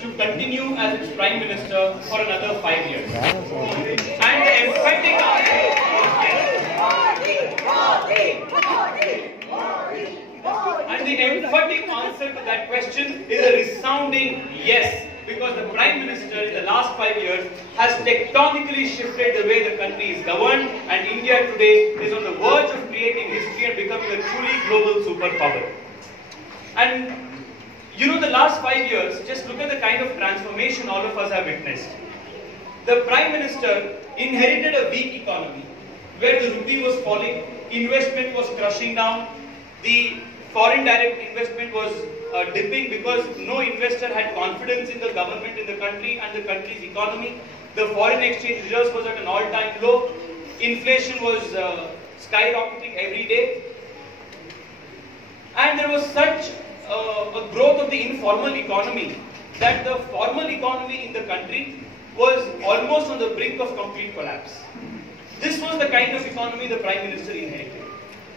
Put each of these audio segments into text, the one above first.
to continue as its Prime Minister for another 5 years. And the emphatic answer to that question is a resounding yes, because the Prime Minister in the last 5 years has tectonically shifted the way the country is governed, and India today is on the verge of creating history and becoming a truly global superpower. And you know, the last 5 years, just look at the kind of transformation all of us have witnessed. The Prime Minister inherited a weak economy, where the rupee was falling, investment was crushing down, the foreign direct investment was dipping because no investor had confidence in the government, in the country and the country's economy. The foreign exchange reserves was at an all-time low. Inflation was skyrocketing every day. And there was such a growth of the informal economy that the formal economy in the country was almost on the brink of complete collapse. This was the kind of economy the Prime Minister inherited.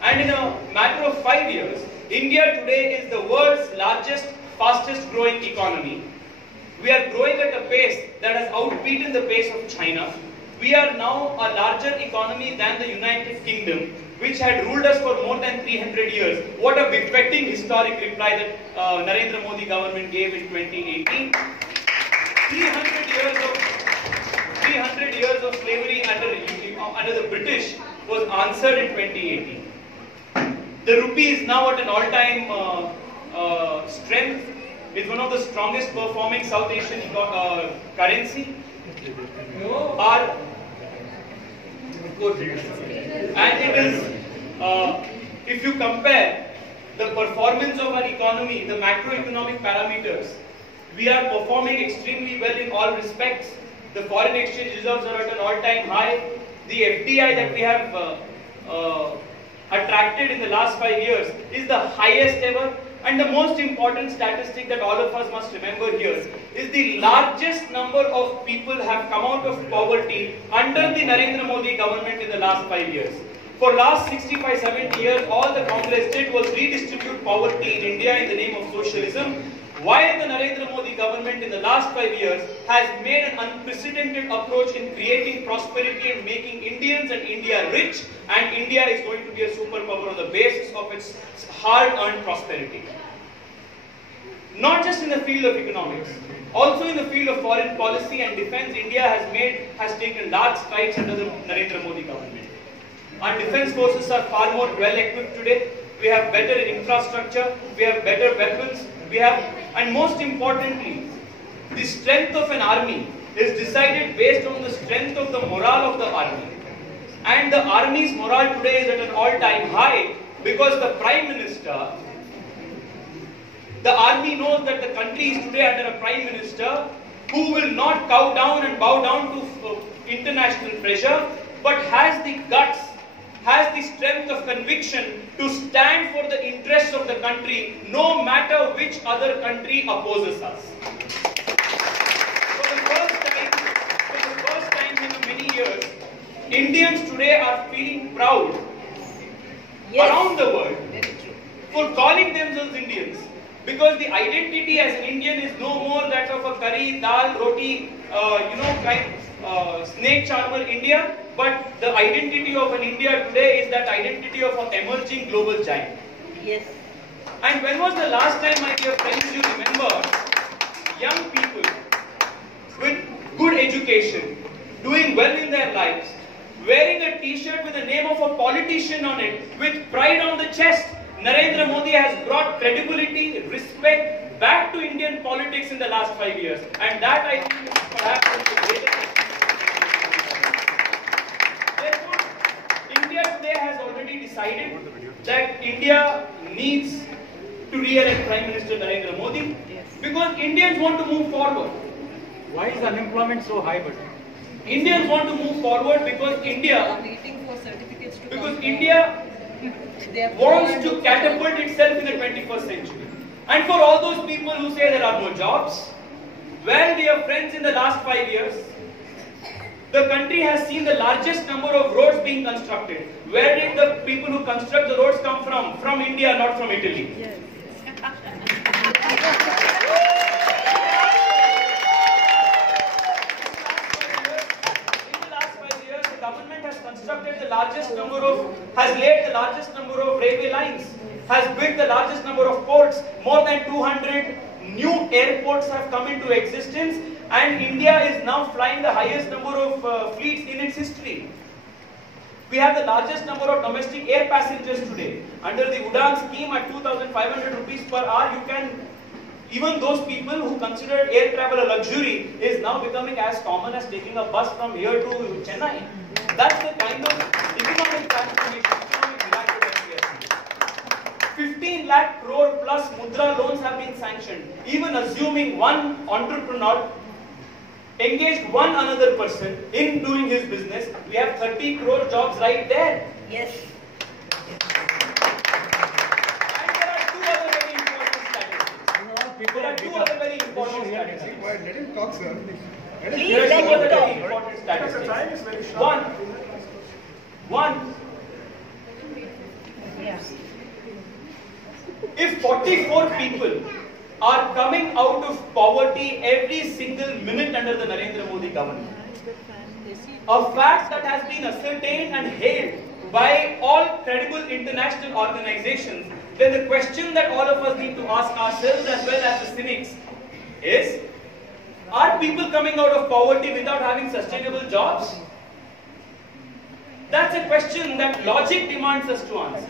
And in a matter of 5 years, India today is the world's largest, fastest growing economy. We are growing at a pace that has outbeaten the pace of China. We are now a larger economy than the United Kingdom, which had ruled us for more than 300 years. What a befitting historic reply that Narendra Modi government gave in 2018. 300 years of slavery under the British was answered in 2018. The rupee is now at an all-time strength. It's one of the strongest performing South Asian currency. And it is, if you compare the performance of our economy, the macroeconomic parameters, we are performing extremely well in all respects. The foreign exchange reserves are at an all-time high. The FDI that we have attracted in the last 5 years is the highest ever. And the most important statistic that all of us must remember here is the largest number of people have come out of poverty under the Narendra Modi government in the last 5 years. For last 65-70 years, all the Congress did was redistribute poverty in India in the name of socialism, while the Narendra Modi government in the last 5 years has made an unprecedented approach in creating prosperity and making Indians and India rich, and India is going to be a superpower on the basis of its hard-earned prosperity. Not just in the field of economics, also in the field of foreign policy and defense, India has taken large strides under the Narendra Modi government. Our defense forces are far more well equipped today. We have better infrastructure, we have better weapons, and most importantly, the strength of an army is decided based on the strength of the morale of the army. And the army's morale today is at an all-time high because the Prime Minister, the army knows that the country is today under a Prime Minister who will not bow down to international pressure, but has the guts, has the strength of conviction to stand for the interests of the country no matter which other country opposes us. For the first time in many years, Indians today are feeling proud around the world for calling themselves Indians, because the identity as an Indian is no more that of a curry, dal, roti, snake charmer India, but the identity of an India today is that identity of an emerging global giant. Yes. And when was the last time, my dear friends, you remember young people with good education, doing well in their lives, wearing a t-shirt with the name of a politician on it, with pride on the chest? Narendra Modi has brought credibility, respect back to Indian politics in the last 5 years. And that, I think, is perhaps one of the greatest. Therefore, India today has already decided that India needs to re-elect Prime Minister Narendra Modi, because Indians want to move forward. Why is unemployment so high? But Indians want to move forward because India wants to catapult itself in the 21st century. And for all those people who say there are no jobs, well, dear friends, in the last 5 years, the country has seen the largest number of roads being constructed. Where did the people who construct the roads come from? From India, not from Italy. Yes. 200 new airports have come into existence, and India is now flying the highest number of fleets in its history. We have the largest number of domestic air passengers today. Under the Udan scheme at 2,500 rupees per hour, you can, even those people who considered air travel a luxury, is now becoming as common as taking a bus from here to Chennai. That's the kind of economic transformation, economic miracle that we are seeing. 15 lakh crore plus mudra loans have been sanctioned. Even assuming one entrepreneur engaged one another person in doing his business, we have 30 crore jobs right there. Yes. And there are two other very important statistics. Let him talk, sir. Please There are let two him other talk. very important statistics. The time is very short. One, Yeah. if 44 people are coming out of poverty every single minute under the Narendra Modi government, a fact that has been ascertained and hailed by all credible international organizations, then the question that all of us need to ask ourselves as well as the cynics is, are people coming out of poverty without having sustainable jobs? That's a question that logic demands us to answer.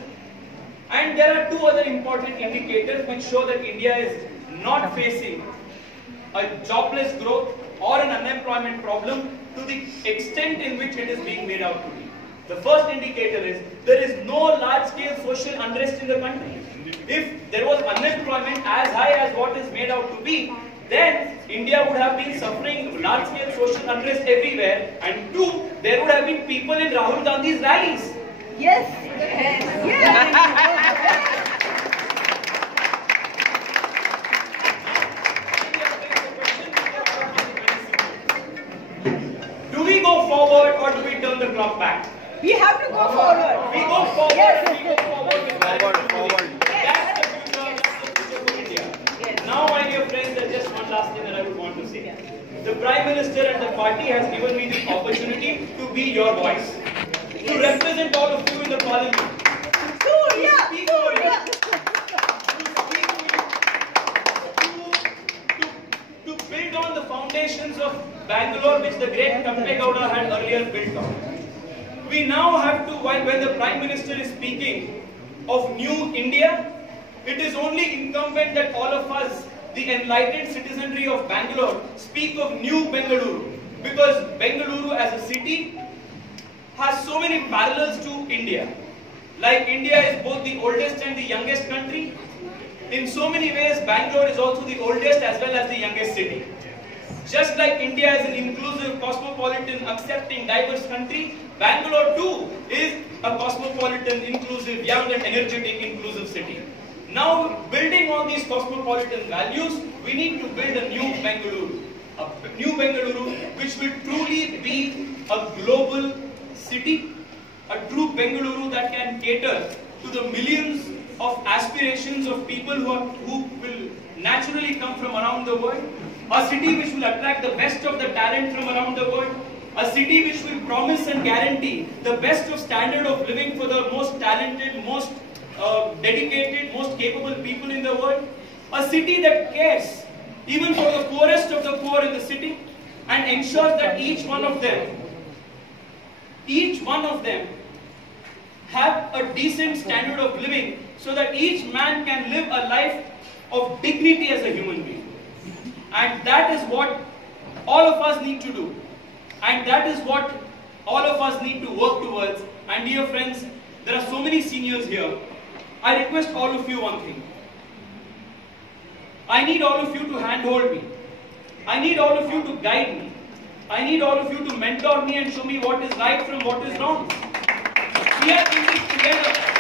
And there are two other important indicators which show that India is not facing a jobless growth or an unemployment problem to the extent in which it is being made out to be. The first indicator is there is no large-scale social unrest in the country. If there was unemployment as high as what is made out to be, then India would have been suffering large-scale social unrest everywhere. And two, there would have been people in Rahul Gandhi's rallies. Yes. Yes. Do we go forward or do we turn the clock back? We have to go forward. We go forward Yes. and we go forward with Forward. That's the future for India. Yes. Now, my dear friends, there's just one last thing that I would want to say. The Prime Minister and the party has given me the opportunity to be your voice, to represent all of you in the parliament, Surya. to speak for you, Surya. to build on the foundations of Bangalore which the great Kampegowda had earlier built on. We now have to, when the Prime Minister is speaking of new India, it is only incumbent that all of us, the enlightened citizenry of Bangalore, speak of new Bengaluru, because Bengaluru as a city has so many parallels to India. Like India is both the oldest and the youngest country, in so many ways Bangalore is also the oldest as well as the youngest city. Just like India is an inclusive, cosmopolitan, accepting, diverse country, Bangalore too is a cosmopolitan, inclusive, young and energetic, inclusive city. Now, building on these cosmopolitan values, we need to build a new Bengaluru. A new Bengaluru which will truly be a global city, a true Bengaluru that can cater to the millions of aspirations of people who will naturally come from around the world, a city which will attract the best of the talent from around the world, a city which will promise and guarantee the best of standard of living for the most talented, most dedicated, most capable people in the world, a city that cares even for the poorest of the poor in the city and ensures that each one of them have a decent standard of living so that each man can live a life of dignity as a human being. And that is what all of us need to do. And that is what all of us need to work towards. And dear friends, there are so many seniors here. I request all of you one thing. I need all of you to handhold me. I need all of you to guide me. I need all of you to mentor me and show me what is right from what is wrong. We are in this together.